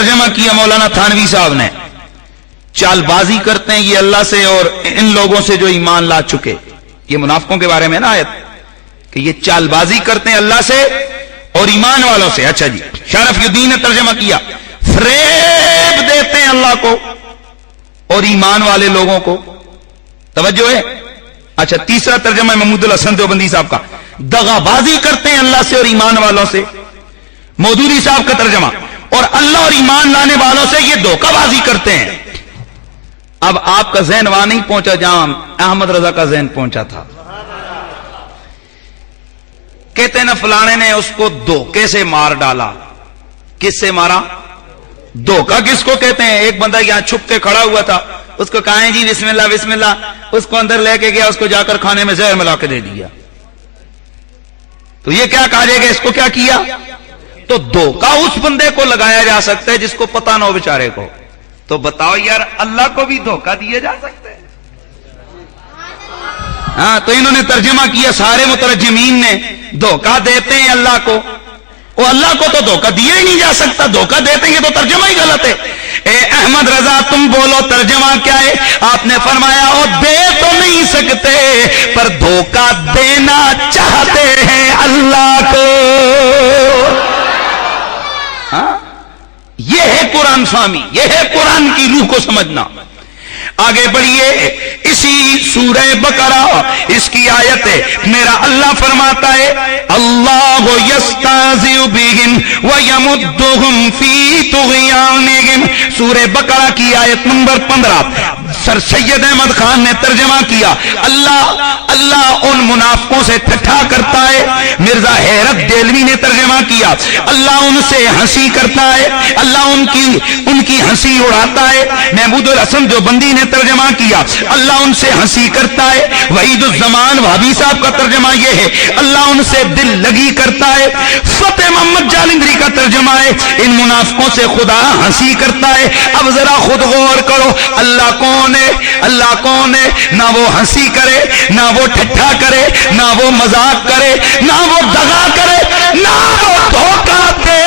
ترجمہ کیا مولانا تھانوی صاحب نے، چال بازی کرتے ہیں یہ اللہ سے اور ان لوگوں سے جو ایمان لا چکے. یہ منافقوں کے بارے میں نا آیت کہ یہ چال بازی کرتے ہیں اللہ سے اور ایمان والوں سے. اچھا جی، شرف الدین نے ترجمہ کیا فریب دیتے ہیں اللہ کو اور ایمان والے لوگوں کو. توجہ ہے. اچھا، تیسرا ترجمہ محمود الحسن دیوبندی صاحب کا، دغا بازی کرتے ہیں اللہ سے اور ایمان والوں سے. مودودی صاحب کا ترجمہ، اور اللہ اور ایمان لانے والوں سے یہ دھوکہ بازی کرتے ہیں. اب آپ کا ذہن وہاں نہیں پہنچا جہاں احمد رضا کا ذہن پہنچا تھا. کہتے ہیں نا فلانے نے اس کو دھوکے سے مار ڈالا. کس سے مارا؟ دھوکہ کس کو کہتے ہیں؟ ایک بندہ یہاں چھپ کے کھڑا ہوا تھا، اس کو کہا جی بسم اللہ بسم اللہ، اس کو اندر لے کے گیا، اس کو جا کر کھانے میں زہر ملا کے دے دیا. تو یہ کیا کہا جائے گا؟ اس کو کیا کیا؟ تو دھوکہ اس بندے کو لگایا جا سکتا ہے جس کو پتہ نہ ہو بیچارے کو. تو بتاؤ یار، اللہ کو بھی دھوکہ دیے جا سکتے ہیں؟ ہاں، تو انہوں نے ترجمہ کیا، سارے مترجمین نے، دھوکہ دیتے ہیں اللہ کو. وہ اللہ کو تو دھوکہ دیا ہی نہیں جا سکتا، دھوکہ دیتے ہیں، یہ تو ترجمہ ہی غلط ہے. اے احمد رضا تم بولو ترجمہ کیا ہے؟ آپ نے فرمایا وہ دے تو نہیں سکتے پر دھوکہ دینا چاہتے ہیں اللہ کو. ہاں، یہ ہے قرآن فہمی، یہ ہے قرآن کی روح کو سمجھنا. آگے بڑھیے، اسی سورہ بقرہ اس کی آیت ہے. میرا اللہ فرماتا ہے اللہ یستہزئ بہم ویمدہم فی طغیانہم. سورہ بقرہ کی آیت نمبر 15. سر سید احمد خان نے ترجمہ کیا، اللہ ان منافقوں سے ٹھٹھا کرتا ہے. مرزا حیرت دہلوی نے ترجمہ کیا، اللہ ان سے ہنسی کرتا ہے، اللہ ان کی ہنسی اڑاتا ہے. محمود الحسن دیوبندی نے ترجمہ کیا، اللہ ان سے ہنسی کرتا ہے. وحید الزمان وہابی صاحب کا ترجمہ یہ ہے، اللہ ان سے دل لگی کرتا ہے. فتح محمد جالندری کا ترجمہ ہے، ان منافقوں سے خدا ہنسی کرتا ہے. اب ذرا خود غور کرو، اللہ کون ہے؟ اللہ کون ہے؟ نہ وہ ہنسی کرے، نہ وہ ٹھٹھا کرے، نہ وہ مذاق کرے، نہ وہ دغا کرے، نہ وہ دھوکہ دے.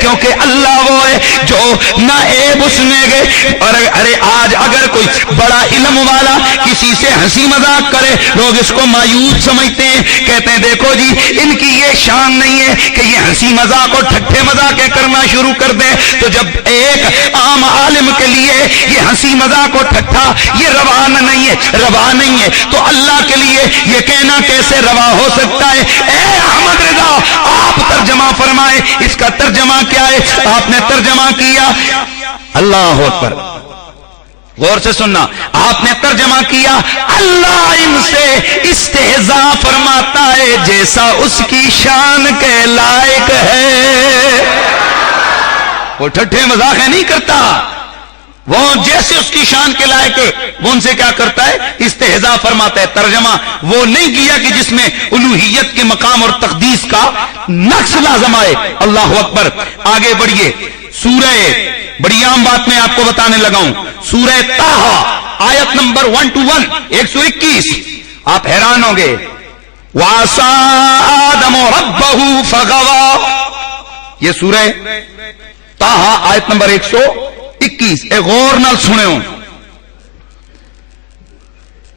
کیونکہ اللہ وہ ہے جو نہ عیب اس میں گئے. اور ارے آج اگر کوئی بڑا علم والا کسی سے ہنسی مذاق کرے، لوگ اس کو مایوس سمجھتے ہیں، کہتے ہیں دیکھو جی ان کی یہ شان نہیں ہے کہ یہ ہنسی مذاق اور ٹھٹھے مذاقیں کرنا شروع کر دیں. تو جب ایک عام عالم کے لیے یہ ہنسی مذاق اور ٹھٹھا یہ روا نہیں ہے تو اللہ کے لیے یہ کہنا کیسے روا ہو سکتا ہے؟ اے احمد رضا، آپ ترجمہ فرمائے، اس کا ترجمہ کیا ہے؟ آپ نے ترجمہ کیا، اللہ اکبر، غور سے سننا، آپ نے ترجمہ کیا اللہ ان سے استہزاء فرماتا ہے جیسا اس کی شان کے لائق ہے. وہ ٹھٹھے مذاق نہیں کرتا، وہ جیسے اس کی شان کے لائق ہے وہ ان سے کیا کرتا ہے؟ استہزاء فرماتا ہے. ترجمہ وہ نہیں کیا کہ جس میں الوہیت کے مقام اور تقدیس کا نقص لازم آئے. اللہ اکبر. آگے بڑھیے، سورہ، بڑی عام بات میں آپ کو بتانے لگا ہوں، سورہ طٰہٰ آیت نمبر 121 121. آپ حیران ہوں گے، وَعَصَىٰ آدَمُ رَبَّهُ فَغَوَىٰ. یہ سورہ طٰہٰ آیت نمبر 121. اے غور نال سنے ہوں،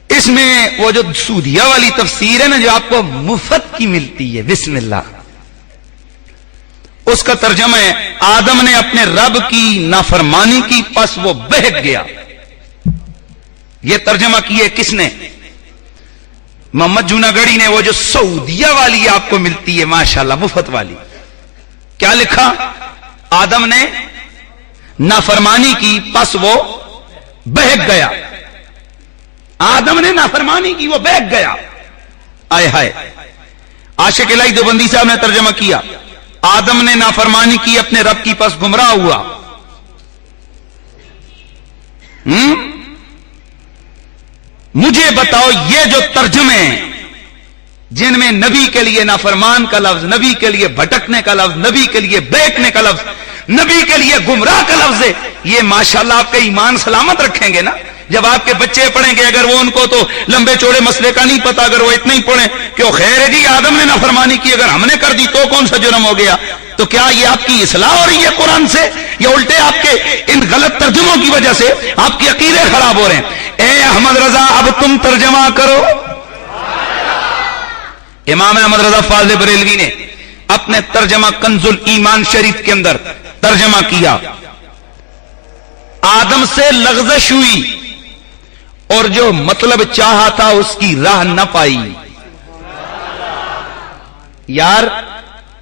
اس میں وہ جو سودیہ والی تفسیر ہے نا جو آپ کو مفت کی ملتی ہے، بسم اللہ، اس کا ترجمہ ہے آدم نے اپنے رب کی نافرمانی کی پس وہ بہک گیا. یہ ترجمہ کیے کس نے؟ محمد جوناگڑھی نے. وہ جو سعودیہ والی آپ کو ملتی ہے ماشاءاللہ مفت والی، کیا لکھا؟ آدم نے نافرمانی کی پس وہ بہک گیا. آدم نے نافرمانی کی، وہ بہک گیا. آئے ہائے. عاشق الہی دیوبندی صاحب نے ترجمہ کیا، آدم نے نافرمانی کی اپنے رب کی پس گمراہ ہوا. مجھے بتاؤ یہ جو ترجمے ہیں جن میں نبی کے لیے نافرمان کا لفظ، نبی کے لیے بھٹکنے کا لفظ، نبی کے لیے بہکنے کا لفظ، نبی کے لیے گمراہ کا لفظ ہے، یہ ماشاءاللہ آپ کا ایمان سلامت رکھیں گے نا. جب آپ کے بچے پڑھیں گے اگر وہ ان کو تو لمبے چوڑے مسئلے کا نہیں پتا, اگر وہ اتنا ہی پڑھیں کہ وہ خیر ہے جی آدم نے نافرمانی کی, اگر ہم نے کر دی تو کون سا جرم ہو گیا, تو کیا یہ آپ کی اصلاح ہو رہی ہے قرآن سے, یا الٹے آپ کے ان غلط ترجموں کی وجہ سے آپ کے عقیدے خراب ہو رہے ہیں؟ اے احمد رضا اب تم ترجمہ کرو. امام احمد رضا فاضل بریلوی نے اپنے ترجمہ کنز الایمان شریف کے اندر ترجمہ کیا, آدم سے لغزش ہوئی اور جو مطلب چاہا تھا اس کی راہ نہ پائی. یار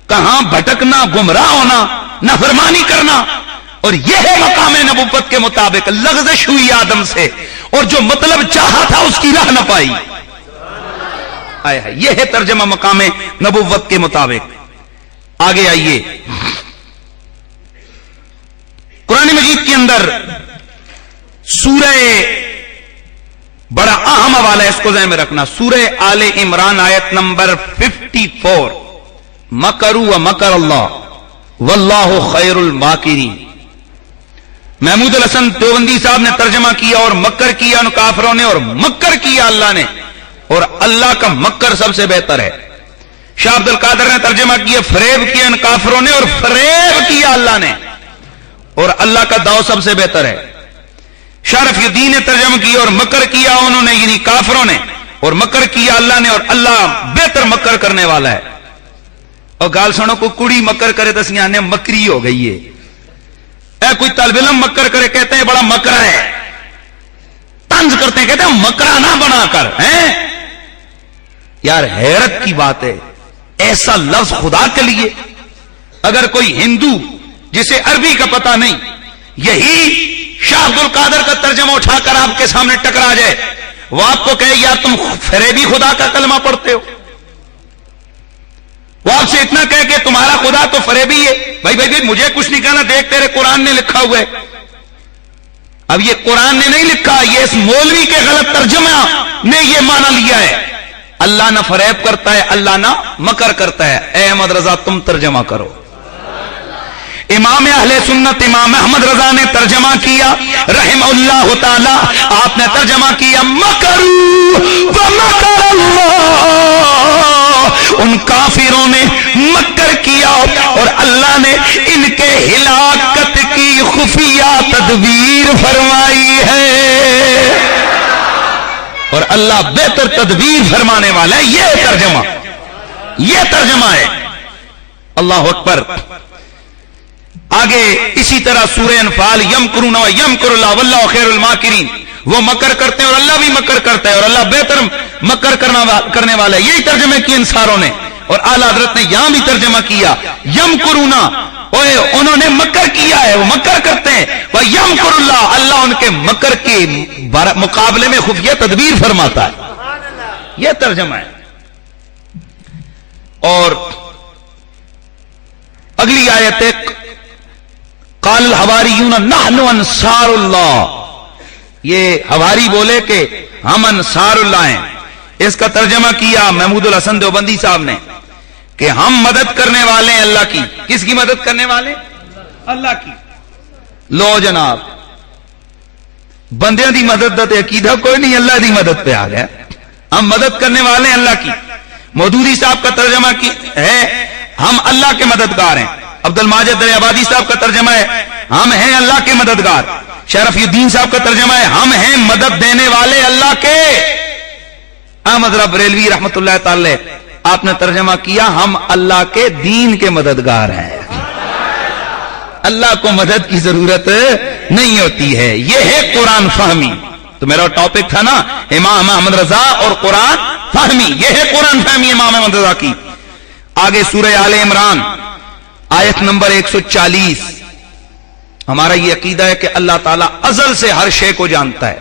کہاں بھٹکنا, گمراہ ہونا, نافرمانی کرنا, اور یہ ہے مقام نبوت کے مطابق. لغزش ہوئی آدم سے اور جو مطلب چاہا تھا اس کی راہ نہ پائی. یہ ہے ترجمہ مقام نبوت کے مطابق. آگے آئیے, قرآن مجید کے اندر سورہ بڑا اہم حوالہ ہے, اس کو ذہن میں رکھنا, سورہ آل عمران آیت نمبر 54, مکروا مکر اللہ واللہ خیر الماکرین. محمود الحسن دیوبندی صاحب نے ترجمہ کیا اور مکر کیا ان کافروں نے, اور مکر کیا اللہ نے, اور اللہ کا مکر سب سے بہتر ہے. شاہ عبد القادر نے ترجمہ کیا فریب کیا ان کافروں نے اور فریب کیا اللہ نے, اور اللہ کا داؤ سب سے بہتر ہے. شاہ رفیع الدین نے ترجمہ کیا اور مکر کیا انہوں نے, یعنی کافروں نے, اور مکر کیا اللہ نے, اور اللہ بہتر مکر کرنے والا ہے. اور گال سنو کو کڑی مکر کرے تو سیانے مکری ہو گئی ہے. اے کوئی طالب علم مکر کرے کہتے ہیں بڑا مکرا ہے, طنز کرتے ہیں کہتے ہیں مکرا نہ بنا کر ہیں. یار حیرت کی بات ہے, ایسا لفظ خدا کے لیے. اگر کوئی ہندو جسے عربی کا پتہ نہیں یہی شاہ عبد القادر کا ترجمہ اٹھا کر آپ کے سامنے ٹکرا جائے, وہ آپ کو کہے یار تم فریبی خدا کا کلمہ پڑھتے ہو, وہ آپ سے اتنا کہے کہ تمہارا خدا تو فریبی ہے. بھائی مجھے کچھ نہیں کہنا, دیکھ تیرے قرآن نے لکھا ہوا ہے. اب یہ قرآن نے نہیں لکھا, یہ اس مولوی کے غلط ترجمہ نے یہ معنی لیا ہے. اللہ نہ فریب کرتا ہے, اللہ نہ مکر کرتا ہے. اے احمد رضا تم ترجمہ کرو. امام اہل سنت امام احمد رضا نے ترجمہ کیا رحمہ اللہ تعالی, آپ نے ترجمہ کیا مکروا ومکر اللہ, ان کافروں نے مکر کیا اور اللہ نے ان کے ہلاکت کی خفیہ تدبیر فرمائی ہے, اور اللہ بہتر تدبیر فرمانے والا ہے. یہ ترجمہ ہے. اللہ اکبر. آگے اسی طرح سورہ انفال یمکرون ویمکر اللہ واللہ خیر الماکرین, وہ مکر کرتے ہیں اور اللہ بھی مکر کرتا ہے, اور اللہ بہتر مکر کرنے والا ہے. یہی ترجمہ کیا انصاروں نے, اور اعلی حضرت نے یہاں بھی ترجمہ کیا یمکرون, انہوں نے مکر کیا ہے, وہ مکر کرتے ہیں. ویمکر اللہ, اللہ ان کے مکر کے مقابلے میں خفیہ تدبیر فرماتا ہے. یہ ترجمہ ہے. اور اگلی آیت ہے قال الحواریون نحن انصار اللہ, یہ حواری بولے کہ ہم انصار اللہ ہیں. اس کا ترجمہ کیا محمود الحسن دیوبندی صاحب نے کہ ہم مدد کرنے والے ہیں اللہ کی. کس کی مدد کرنے والے؟ اللہ کی. لو جناب, بندیاں دی مدد دا تے عقیدہ کوئی نہیں, اللہ دی مدد پہ آ گیا. ہم مدد کرنے والے ہیں اللہ کی. مودودی صاحب کا ترجمہ کی ہے ہم اللہ کے مددگار ہیں. عبد الماجد دریابادی صاحب کا ترجمہ ہے ہم ہیں اللہ کے مددگار. شرف الدین صاحب کا ترجمہ ہے ہم ہیں مدد دینے والے اللہ کے. احمد رضا بریلوی رحمت اللہ تعالی آپ نے ترجمہ کیا ہم اللہ کے دین کے مددگار ہیں. اللہ کو مدد کی ضرورت نہیں ہوتی ہے. یہ ہے قرآن فہمی. تو میرا ٹاپک تھا نا امام احمد رضا اور قرآن فہمی, یہ ہے قرآن فہمی امام احمد رضا کی. آگے سورہ آل عمران آیت نمبر 140. ہمارا یہ عقیدہ ہے کہ اللہ تعالیٰ ازل سے ہر شے کو جانتا ہے.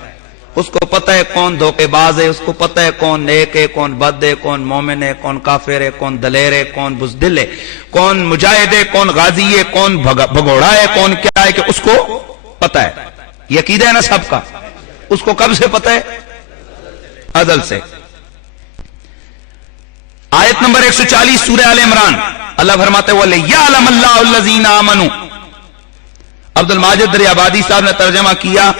اس کو پتہ ہے کون دھوکے باز ہے, اس کو پتہ ہے کون نیک ہے, کون بد ہے, کون مومن ہے, کون کافر ہے, کون دلیر ہے, کون بزدل ہے, کون مجاہد ہے, کون غازی ہے, کون بھگوڑا ہے, کون کیا ہے, کہ اس کو پتہ ہے. یہ عقیدہ ہے نا سب کا. اس کو کب سے پتہ ہے؟ ازل سے. آیت نمبر 140 سورہ آل عمران اللہ فرماتے ہیں وَلِيَعْلَمَ اللَّهُ الَّذِينَ آمَنُوا. عبد الماجد دریابادی صاحب نے ترجمہ کیا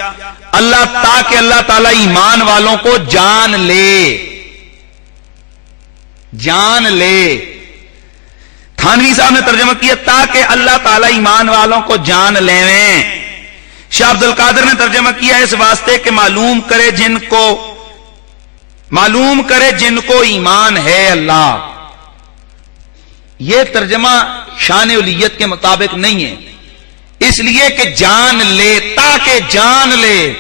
تاکہ اللہ تعالیٰ ایمان والوں کو جان لے. تھانوی صاحب نے ترجمہ کیا تاکہ اللہ تعالیٰ ایمان والوں کو جان لیں. شاہ عبد القادر نے ترجمہ کیا اس واسطے کہ معلوم کرے جن کو ایمان ہے اللہ. یہ ترجمہ شان الیت کے مطابق نہیں ہے، اس لیے کہ جان لے، تاکہ جان لے.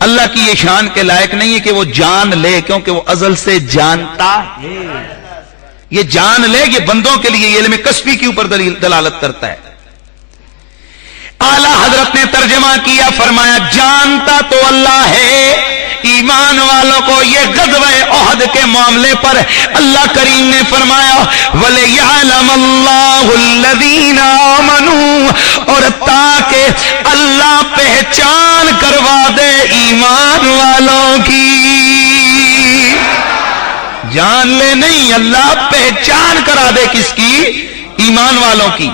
اللہ کی یہ شان کے لائق نہیں ہے کہ وہ جان لے، کیونکہ وہ ازل سے جانتا ہے. یہ جان لے یہ بندوں کے لیے، یہ علم کسبی کے اوپر دلالت کرتا ہے. اعلی حضرت نے ترجمہ کیا، فرمایا جانتا تو اللہ ہے ایمان والوں کو. یہ غزوہ احد کے معاملے پر اللہ کریم نے فرمایا وَلِيَعْلَمَ اللَّهُ الَّذِينَ آمَنُوا، اور تاکہ اللہ پہچان کروا دے ایمان والوں کی. جان لے نہیں، اللہ پہچان کرا دے کس کی؟ ایمان والوں کی.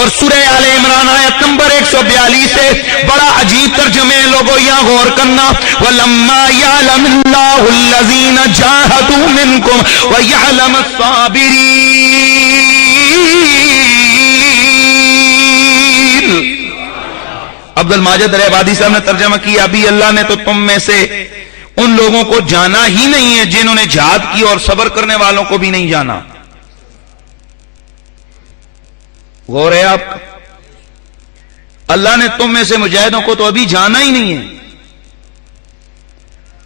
اور سورہ آل عمران آیت نمبر 142 سے بڑا عجیب ترجمے لوگوں یہاں غور کرنا. وَلَمَّا يَعْلَمِ اللَّهُ الَّذِينَ جَاهَدُوا مِنْكُمْ وَيَعْلَمَ الصَّابِرِينَ. عبد الماجد رہبادی صاحب نے ترجمہ کیا ابھی اللہ نے تو تم میں سے ان لوگوں کو جانا ہی نہیں ہے جنہوں نے جہاد کی، اور صبر کرنے والوں کو بھی نہیں جانا. غور ہے آپ کا، اللہ نے تم میں سے مجاہدوں کو تو ابھی جانا ہی نہیں ہے.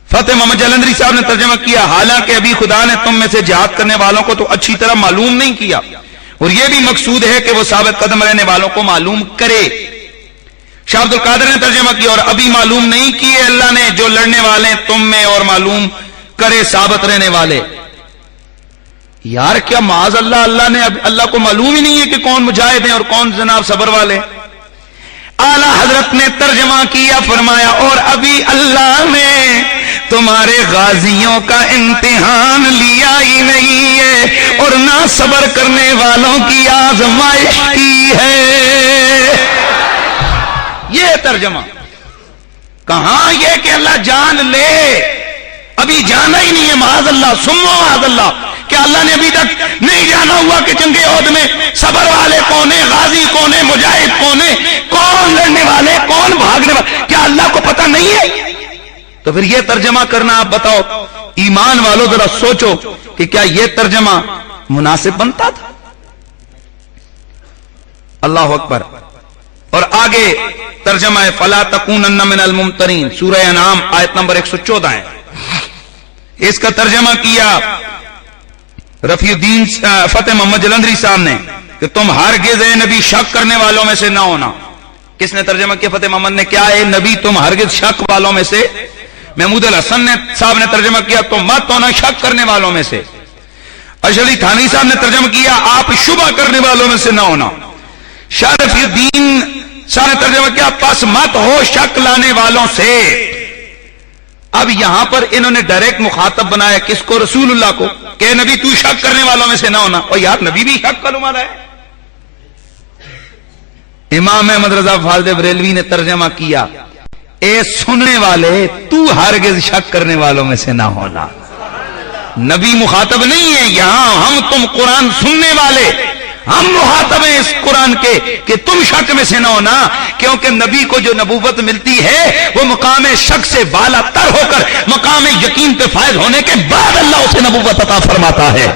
فتح محمد جلندری صاحب نے ترجمہ کیا حالانکہ ابھی خدا نے تم میں سے جہاد کرنے والوں کو تو اچھی طرح معلوم نہیں کیا، اور یہ بھی مقصود ہے کہ وہ ثابت قدم رہنے والوں کو معلوم کرے. شاہ عبد القادر نے ترجمہ کیا اور ابھی معلوم نہیں کیے اللہ نے جو لڑنے والے تم میں، اور معلوم کرے ثابت رہنے والے. یار کیا معاذ اللہ نے اللہ کو معلوم ہی نہیں ہے کہ کون مجاہد ہیں اور کون جناب صبر والے. اعلی حضرت نے ترجمہ کیا، فرمایا اور ابھی اللہ نے تمہارے غازیوں کا امتحان لیا ہی نہیں ہے، اور نہ صبر کرنے والوں کی آزمائش کی ہے. یہ ترجمہ کہاں یہ کہ اللہ جان لے، ابھی جانا ہی نہیں ہے. معاذ اللہ ثم معاذ اللہ، کیا اللہ نے ابھی تک نہیں جانا ہوا کہ جنگ احد میں صبر والے کون ہیں، غازی کون ہیں، مجاہد کون ہیں، کون لڑنے والے، کون بھاگنے والے؟ کیا اللہ کو پتہ نہیں ہے؟ تو پھر یہ ترجمہ کرنا آپ بتاؤ ایمان والوں ذرا سوچو کہ کیا یہ ترجمہ مناسب بنتا تھا؟ اللہ اکبر. اور آگے ترجمہ ہے فَلَا تَكُونَنَّ مِنَ الْمُمْتَرِينَ، سورہ انعام آیت نمبر 114 ہے. اس کا ترجمہ کیا رفیع الدین فتح محمد جلندری صاحب نے کہ تم ہرگز اے نبی شک کرنے والوں میں سے نہ ہونا. کس نے ترجمہ کیا؟ فتح محمد نے. کیا اے نبی تم ہرگز شک والوں میں سے. محمود الحسن صاحب نے ترجمہ کیا تم مت ہونا شک کرنے والوں میں سے. اشرف علی تھانوی صاحب نے ترجمہ کیا آپ شبہ کرنے والوں میں سے نہ ہونا. شاہ رفیع الدین صاحب نے ترجمہ کیا پس مت ہو شک لانے والوں سے. اب یہاں پر انہوں نے ڈائریکٹ مخاطب بنایا کس کو؟ رسول اللہ کو، کہ نبی تو شک کرنے والوں میں سے نہ ہونا. اور یار نبی بھی شک کرنے والا ہے. امام احمد رضا فاضل بریلوی نے ترجمہ کیا اے سننے والے تو ہرگز شک کرنے والوں میں سے نہ ہونا. نبی مخاطب نہیں ہے یہاں، ہم تم قرآن سننے والے ہم مخاطب ہیں اس قرآن کے کہ تم شک میں سے نہ ہونا، کیونکہ نبی کو جو نبوت ملتی ہے وہ مقام شک سے بالا تر ہو کر مقام یقین پہ فائز ہونے کے بعد اللہ اسے نبوت عطا فرماتا ہے.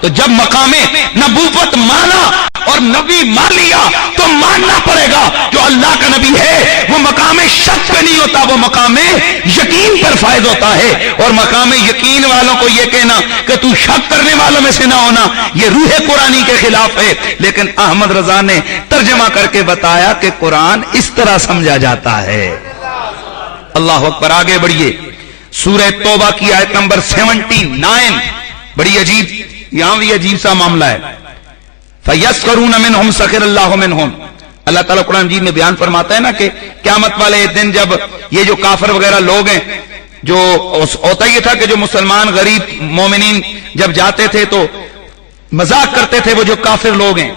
تو جب مقام نبوت مانا اور نبی مان لیا تو ماننا پڑے گا جو اللہ کا نبی ہے وہ مقام شک پہ نہیں ہوتا، وہ مقام یقین پر فائز ہوتا ہے. اور مقام یقین والوں کو یہ کہنا کہ تو شک کرنے والوں میں سے نہ ہونا یہ روح قرآنی کے خلاف ہے. لیکن احمد رضا نے ترجمہ کر کے بتایا کہ قرآن اس طرح سمجھا جاتا ہے. اللہ اکبر. آگے بڑھیے سورہ توبہ کی آیت نمبر 79. بڑی عجیب، یہاں بھی عجیب سا معاملہ ہے. فَيَسْخَرُونَ مِنْهُمْ سَخِرَ اللَّهُ مِنْهُمْ. اللہ تعالیٰ قرآن مجید میں بیان فرماتا ہے نا کہ قیامت والے دن جب یہ جو کافر وغیرہ لوگ ہیں، جو ہوتا یہ تھا کہ جو مسلمان غریب مومنین جب جاتے تھے تو مذاق کرتے تھے، وہ جو کافر لوگ ہیں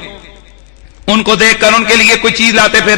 ان کو دیکھ کر ان کے لیے کوئی چیز لاتے، پھر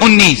19,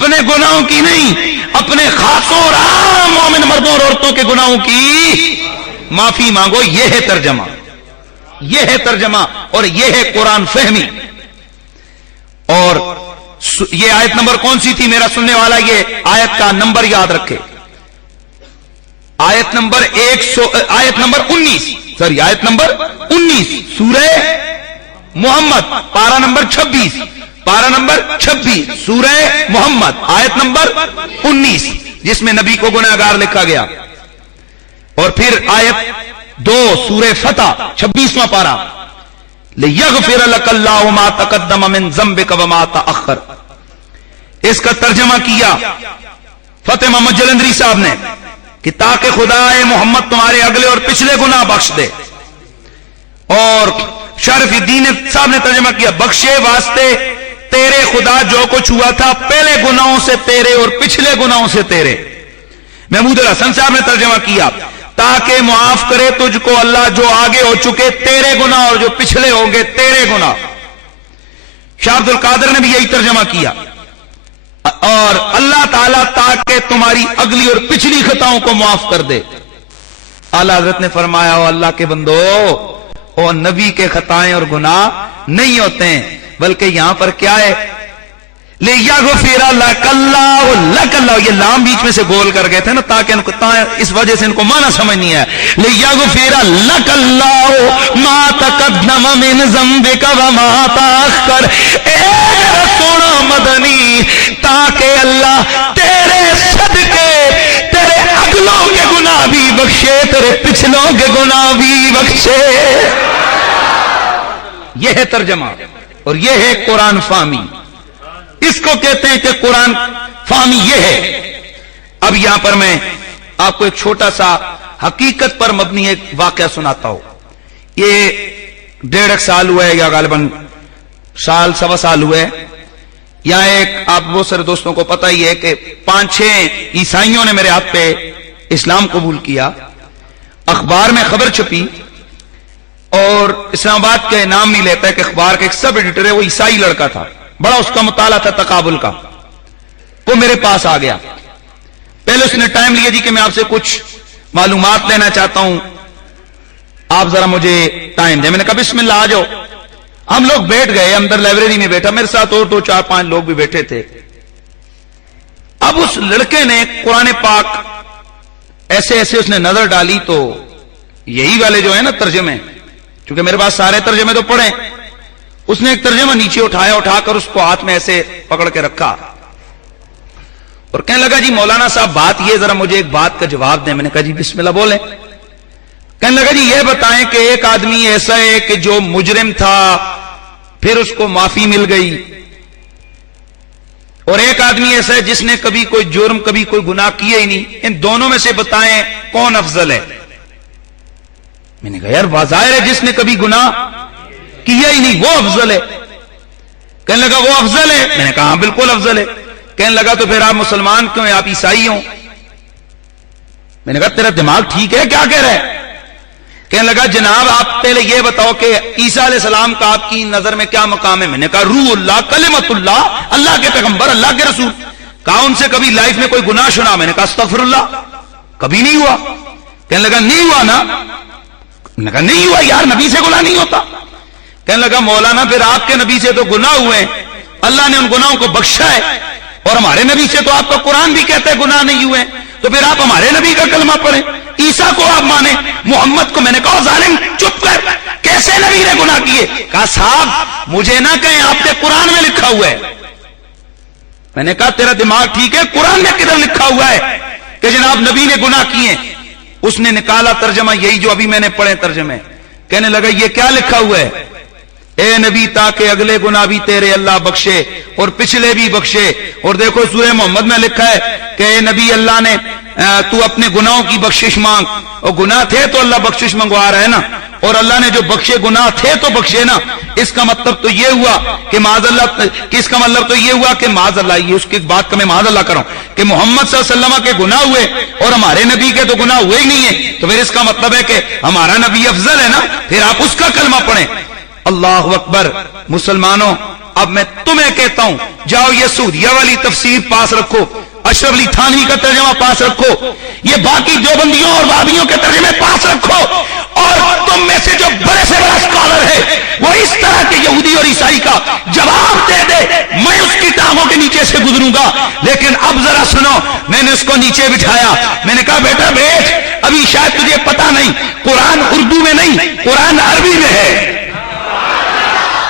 اپنے گناہوں کی نہیں، اپنے خاصوں اور عام مومن مردوں اور عورتوں کے گناہوں کی معافی مانگو. یہ ہے ترجمہ، یہ ہے ترجمہ اور یہ ہے قرآن فہمی. اور یہ آیت نمبر کون سی تھی میرا سننے والا؟ یہ آیت کا نمبر یاد رکھے، آیت نمبر 19 سورہ محمد، پارہ نمبر 26 سورہ محمد آیت نمبر 19، جس میں نبی کو گناہگار لکھا گیا. اور پھر آیت 2 سورہ فتح 26واں پارہ، لِيَغْفِرَ لَكَ اللَّهُ مَا تَقَدَّمَ مِن ذَنبِكَ وَمَا تَأَخَّرَ. اس کا ترجمہ کیا فتح محمد جلندری صاحب نے کہ تاکہ خدا محمد تمہارے اگلے اور پچھلے گناہ بخش دے. اور شرف الدین صاحب نے ترجمہ کیا بخشے واسطے تیرے خدا جو کچھ ہوا تھا پہلے گناہوں سے تیرے اور پچھلے گناہوں سے تیرے. محمود الحسن صاحب نے ترجمہ کیا تاکہ معاف کرے تجھ کو اللہ جو آگے ہو چکے تیرے گناہ اور جو پچھلے ہوں گے تیرے گناہ. شاہ عبد القادر نے بھی یہی ترجمہ کیا. اور اللہ تعالیٰ تاکہ تمہاری اگلی اور پچھلی خطاؤں کو معاف کر دے. اعلیٰ حضرت نے فرمایا او اللہ کے بندو، او نبی کے خطائیں اور گناہ نہیں ہوتے ہیں، بلکہ یہاں پر کیا ہے؟ لِيَغْفِرَ لَكَ اللَّهُ، یہ لام بیچ میں سے گول کر گئے تھے نا تاکہ ان کو اس وجہ سے ان کو معنی سمجھ نہیں ہے. لِيَغْفِرَ لَكَ اللَّهُ مَا تَقَدَّمَ مِن ذَنبِكَ وَمَا تَأَخَّرَ. اے سونا مدنی، تاکہ اللہ تیرے صدقے تیرے اگلوں کے گناہ بھی بخشے، تیرے پچھلوں کے گناہ بھی بخشے. یہ ہے ترجمہ اور یہ ہے قرآن فہمی. اس کو کہتے ہیں کہ قرآن فہمی یہ ہے. اب یہاں پر میں آپ کو ایک چھوٹا سا حقیقت پر مبنی ایک واقعہ سناتا ہوں. یہ 1.5 سال ہوا ہے یا غالباً سال سوا سال ہوئے. یہاں ایک آپ بہت سارے دوستوں کو پتہ ہی ہے کہ 5-6 عیسائیوں نے میرے ہاتھ پہ اسلام قبول کیا. اخبار میں خبر چھپی اور اسلام آباد کے نام نہیں لیتا ہے کہ اخبار کا ایک سب ایڈیٹر ہے، وہ عیسائی لڑکا تھا، بڑا اس کا مطالعہ تھا تقابل کا. وہ میرے پاس آ گیا. پہلے اس نے ٹائم لیا جی کہ میں آپ سے کچھ معلومات لینا چاہتا ہوں، آپ ذرا مجھے ٹائم دیں. میں نے کہا بسم اللہ آ جاؤ. ہم لوگ بیٹھ گئے، اندر لائبریری میں بیٹھا، میرے ساتھ اور 2-4-5 لوگ بھی بیٹھے تھے. اب اس لڑکے نے قرآن پاک ایسے اس نے نظر ڈالی تو یہی والے جو ہے نا ترجمے، چونکہ میرے پاس سارے ترجمے تو پڑھے، اس نے ایک ترجمہ نیچے اٹھا کر اس کو ہاتھ میں ایسے پکڑ کے رکھا اور کہنے لگا جی مولانا صاحب بات یہ، ذرا مجھے ایک بات کا جواب دیں. میں نے کہا جی بسم اللہ بولیں. کہنے لگا جی یہ بتائیں کہ ایک آدمی ایسا ہے کہ جو مجرم تھا پھر اس کو معافی مل گئی، اور ایک آدمی ایسا ہے جس نے کبھی کوئی جرم کبھی کوئی گناہ کیا ہی نہیں، ان دونوں میں سے بتائیں کون افضل ہے. میں نے کہا یار ظاہر ہے جس نے کبھی گناہ کیا ہی نہیں وہ افضل ہے. کہنے لگا وہ افضل ہے. میں نے کہا ہاں بالکل افضل ہے. کہنے لگا تو پھر آپ مسلمان کیوں ہیں، آپ عیسائی ہوں. میں نے کہا تیرا دماغ ٹھیک ہے کیا کہہ رہا ہے؟ کہنے لگا جناب آپ پہلے یہ بتاؤ کہ عیسیٰ علیہ السلام کا آپ کی نظر میں کیا مقام ہے؟ میں نے کہا روح اللہ، کلمت اللہ، اللہ کے پیغمبر، اللہ کے رسول. کہا ان سے کبھی لائف میں کوئی گناہ سنا؟ میں نے کہا استغفر اللہ، کبھی نہیں ہوا. کہنے لگا نہیں ہوا نا؟ میں نے کہا نہیں ہوا یار، نبی سے گناہ نہیں ہوتا. کہنے لگا مولانا پھر آپ کے نبی سے تو گناہ ہوئے ہیں، اللہ نے ان گناہوں کو بخشا ہے، اور ہمارے نبی سے تو آپ کا قرآن بھی کہتا ہے گناہ نہیں ہوئے، تو پھر آپ ہمارے نبی کا کلمہ پڑھیں، عیسیٰ کو آپ مانیں، محمد کو. میں نے کہا ظالم چپ کر، کیسے نبی نے گناہ کیے؟ کہا صاحب مجھے نہ کہیں، آپ کے قرآن میں لکھا ہوا ہے. میں نے کہا تیرا دماغ ٹھیک ہے؟ قرآن میں کدھر لکھا ہوا ہے کہ جناب نبی نے گناہ کیے؟ اس نے نکالا ترجمہ یہی جو ابھی میں نے پڑھے ترجمے. کہنے لگا یہ کیا لکھا ہوا ہے؟ اے نبی تاکہ اگلے گناہ بھی تیرے اللہ بخشے اور پچھلے بھی بخشے. اور دیکھو سورہ محمد میں لکھا ہے کہ اے نبی اللہ نے تو اپنے گناہوں کی بخشش مانگ، اور گناہ تھے تو اللہ بخشش منگوا رہا ہے نا، اور اللہ نے جو بخشے گناہ تھے تو بخشے نا. اس کا مطلب تو یہ ہوا کہ معاذ اللہ، اس کا مطلب تو یہ ہوا کہ معاذ اللہ، یہ اس کی بات کا میں معاذ اللہ کروں کہ محمد صلی اللہ علیہ وسلم کے گناہ ہوئے اور ہمارے نبی کے تو گناہ ہوئے ہی نہیں ہے، تو پھر اس کا مطلب ہے کہ ہمارا نبی افضل ہے نا، پھر آپ اس کا کلمہ پڑھیں. اللہ اکبر. مسلمانوں اب میں تمہیں کہتا ہوں جاؤ یہ سعودیہ والی تفسیر پاس رکھو, اشرف علی تھانوی کا ترجمہ پاس رکھو, یہ باقی دیوبندیوں اور وہابیوں کے ترجمے پاس رکھو, اور تم میں سے جو بڑے سے بڑا اسکالر ہے وہ اس طرح کے یہودی اور عیسائی کا جواب دے دے, میں اس کی ٹانگوں کے نیچے سے گزروں گا. لیکن اب ذرا سنو, میں نے اس کو نیچے بٹھایا, میں نے کہا بیٹا بیٹھ, ابھی شاید تجھے پتا نہیں قرآن اردو میں نہیں قرآن عربی میں ہے,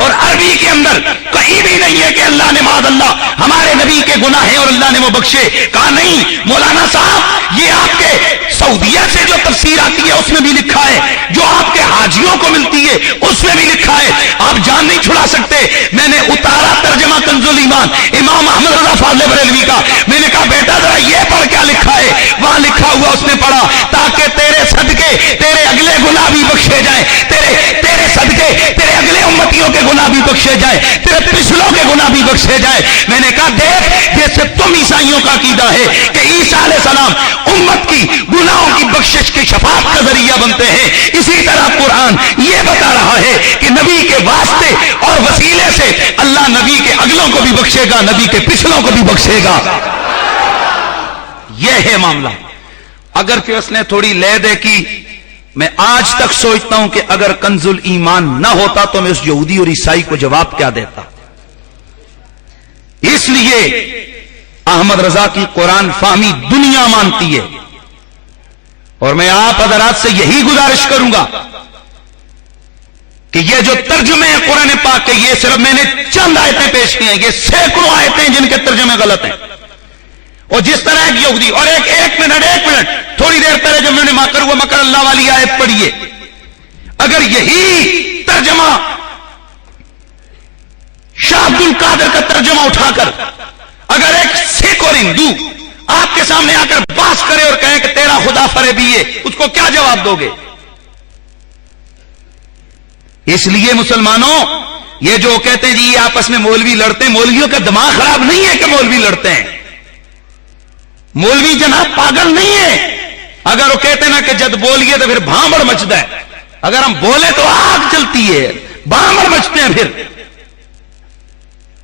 اور عربی کے اندر کہیں بھی نہیں ہے کہ اللہ نے معاذ اللہ ہمارے نبی کے گناہ ہیں اور اللہ نے وہ بخشے. کہا نہیں مولانا صاحب, یہ آپ کے سعودیہ سے جو تفسیر آتی ہے اس میں بھی لکھا ہے, جو آپ کے حاجیوں کو ملتی ہے اس میں بھی لکھا ہے, آپ جان نہیں چھڑا سکتے. میں نے اتارا ترجمہ کنز الایمان امام احمد رضا فاضل بریلوی کا, میں نے کہا بیٹا ذرا یہ پڑھ کیا لکھا ہے, وہاں لکھا ہوا اس نے پڑھا, تاکہ تیرے صدقے تیرے اگلے گناہ بھی بخشے جائیں, تیرے صدقے تیرے اگلے امتیوں کے گناہ بھی بخشے جائے, تیرے پچھلوں کے گناہ بھی بخشے جائے. میں نے کہا دیکھ, جیسے تم عیسائیوں کا عقیدہ ہے کہ عیسیٰ علیہ السلام امت کی گناہوں کی بخشش کی شفاعت کا ذریعہ بنتے ہیں, اسی طرح قرآن یہ بتا رہا ہے کہ نبی کے واسطے اور وسیلے سے اللہ نبی کے اگلوں کو بھی بخشے گا, نبی کے پچھلوں کو بھی بخشے گا. یہ ہے معاملہ. اگر کہ اس نے تھوڑی لے دے کی, میں آج تک سوچتا ہوں کہ اگر کنز الایمان نہ ہوتا تو میں اس یہودی اور عیسائی کو جواب کیا دیتا. اس لیے احمد رضا کی قرآن فہمی دنیا مانتی ہے, اور میں آپ حضرات سے یہی گزارش کروں گا کہ یہ جو ترجمے ہیں قرآن پاک کے, یہ صرف میں نے چند آیتیں پیش کی ہیں, یہ سینکڑوں آیتیں جن کے ترجمے غلط ہیں. اور جس طرح ایک یہودی, اور ایک منٹ تھوڑی دیر پہلے جب میں نے مکر ہوا مکر اللہ والی آیت پڑھیے, اگر یہی ترجمہ شاہ عبد القادر کا ترجمہ اٹھا کر اگر ایک سکھ اور ہندو آپ کے سامنے آ کر باس کرے اور کہے کہ تیرا خدا فریبی ہے, اس کو کیا جواب دو گے؟ اس لیے مسلمانوں, یہ جو کہتے ہیں جی یہ آپس میں مولوی لڑتے ہیں, مولویوں کا دماغ خراب نہیں ہے کہ مولوی لڑتے ہیں, مولوی جناب پاگل نہیں ہے. اگر وہ کہتے ہیں نا کہ جد بولیے تو پھر بھانبڑ مچتا ہے, اگر ہم بولے تو آگ چلتی ہے, بھانبڑ مچتے ہیں پھر,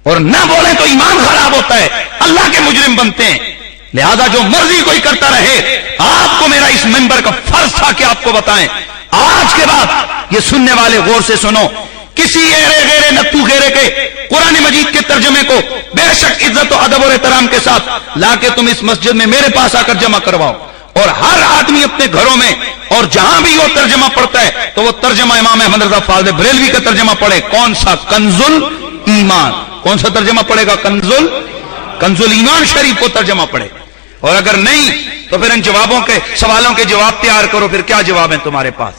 اور نہ بولے تو ایمان خراب ہوتا ہے, اللہ کے مجرم بنتے ہیں. لہذا جو مرضی کوئی کرتا رہے, آپ کو میرا اس منبر کا فرض تھا کہ آپ کو بتائیں. آج کے بعد یہ سننے والے غور سے سنو, کسی ایرے غیرے نتو غیرے کے قرآن مجید کے ترجمے کو بے شک عزت و ادب اور احترام کے ساتھ لا کے تم اس مسجد میں میرے پاس آ کر جمع کرواؤ, اور ہر آدمی اپنے گھروں میں اور جہاں بھی وہ ترجمہ پڑھتا ہے تو وہ ترجمہ امام احمد رضا فاضل بریلوی کا ترجمہ پڑھے. کون سا؟ کنز الایمان. کون سا ترجمہ پڑھے گا؟ کنز الایمان شریف کو ترجمہ پڑھے. اور اگر نہیں تو پھر ان جوابوں کے سوالوں کے جواب تیار کرو, پھر کیا جواب ہیں تمہارے پاس.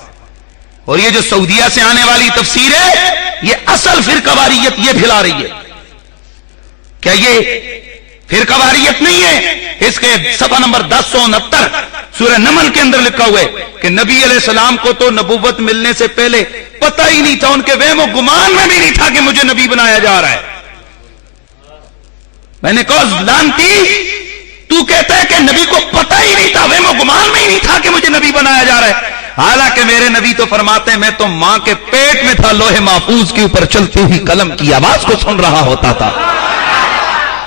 اور یہ جو سعودیہ سے آنے والی تفسیر ہے, یہ اصل فرقہ واریت یہ پھیلا رہی ہے. کیا یہ فرقہ واریت نہیں ہے؟ اس کے صفحہ نمبر 1069 سورہ نمل کے اندر لکھا ہوا ہے کہ نبی علیہ السلام کو تو نبوت ملنے سے پہلے پتہ ہی نہیں تھا, ان کے وہم و گمان میں بھی نہیں تھا کہ مجھے نبی بنایا جا رہا ہے. میں نے کہا لانتی, تو کہتا ہے کہ نبی کو پتہ ہی نہیں تھا, وہم و گمان میں ہی نہیں تھا کہ مجھے نبی بنایا جا رہا ہے. حالانکہ میرے نبی تو فرماتے ہیں میں تو ماں کے پیٹ میں تھا, لوح محفوظ کے اوپر چلتی ہوئی قلم کی آواز کو سن رہا ہوتا تھا.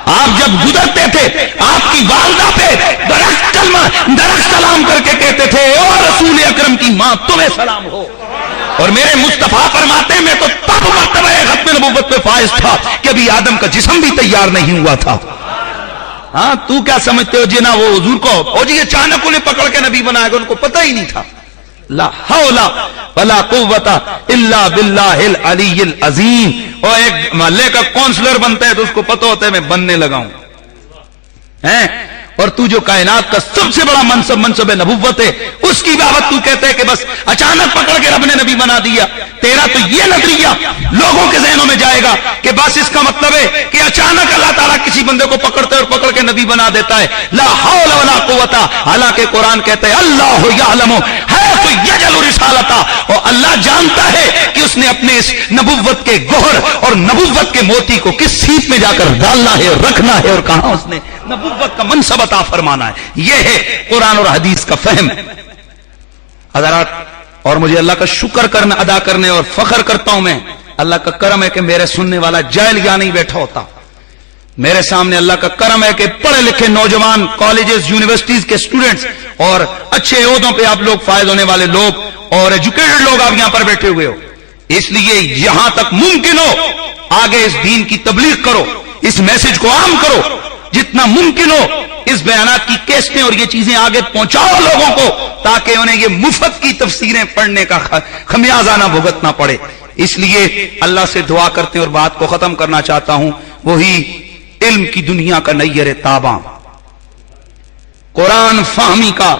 آپ جب گزرتے تھے آپ کی والدہ پہ درخت سلام کر کے کہتے تھے او رسول اکرم کی ماں تمہیں سلام ہو. اور میرے مصطفیٰ فرماتے ہیں میں تو تب مرتبہ ختم نبوت پہ فائز تھا کہ ابھی آدم کا جسم بھی تیار نہیں ہوا تھا. ہاں تو کیا سمجھتے ہو جی نا وہ حضور کو او جی اچانک انہیں پکڑ کے نبی بنایا گا, ان کو پتہ ہی نہیں تھا. لا حول ولا قوت الا باللہ العلی العظیم. اور ایک محلے کا کونسلر بنتا ہے تو اس کو پتہ ہوتا ہے میں بننے لگا ہوں, اور تو جو کائنات کا سب سے بڑا منصب نبوت ہے اس کی بابت تو کہتے ہے کہ بس اچانک پکڑ کے رب نے نبی بنا دیا. تیرا تو یہ نظریہ لوگوں کے ذہنوں میں جائے گا کہ بس اس کا مطلب ہے کہ اچانک اللہ تعالیٰ کسی بندے کو پکڑتے اور پکڑ کے نبی بنا دیتا ہے. لا حول ولا قوت. حالانکہ قرآن کہتا ہے اللہ یعلم حیث یجعل رسالتہ, اور اللہ جانتا ہے کہ اس نے اپنے اس نبوت کے گوہر اور نبوت کے موتی کو کس سیٹ میں جا کر ڈالنا ہے اور رکھنا ہے, اور کہاں اس نے نبوت کا منصب عطا فرمانا ہے. یہ ہے قرآن اور حدیث کا فہم. حضرات, اور مجھے اللہ کا شکر کرنا ادا کرنے اور فخر کرتا ہوں میں اللہ کا کرم ہے کہ میرے سننے والا جاہل یا نہیں بیٹھا ہوتا. میرے سامنے اللہ کا کرم ہے کہ پڑھے لکھے نوجوان کالجز یونیورسٹیز کے اسٹوڈنٹس اور اچھے عہدوں پہ آپ لوگ فائد ہونے والے لوگ اور ایجوکیٹڈ لوگ آپ یہاں پر بیٹھے ہوئے ہو. اس لیے یہاں تک ممکن ہو آگے اس دین کی تبلیغ کرو, اس میسج کو عام کرو, جتنا ممکن ہو اس بیانات کی کیسٹیں اور یہ چیزیں آگے پہنچاؤ لوگوں کو, تاکہ انہیں یہ مفت کی تفسیریں پڑھنے کا خمیازہ نہ بھگتنا پڑے. اس لیے اللہ سے دعا کرتے ہیں اور بات کو ختم کرنا چاہتا ہوں. وہی علم کی دنیا کا نیر تاباں, قرآن فہمی کا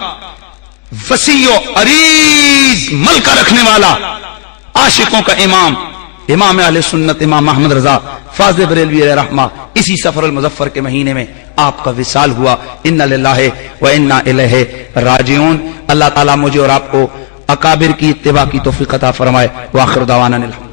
وسیع و عریض ملکہ رکھنے والا, عاشقوں کا امام, امام اہل سنت امام محمد رضا فاضل بریلوی علیہ رحمہ, اسی سفر المظفر کے مہینے میں آپ کا وصال ہوا. انا للہ و انا الیہ راجعون. اللہ تعالیٰ مجھے اور آپ کو اکابر کی اتباع کی توفیق عطا فرمائے. وآخر دعوانا الحمد.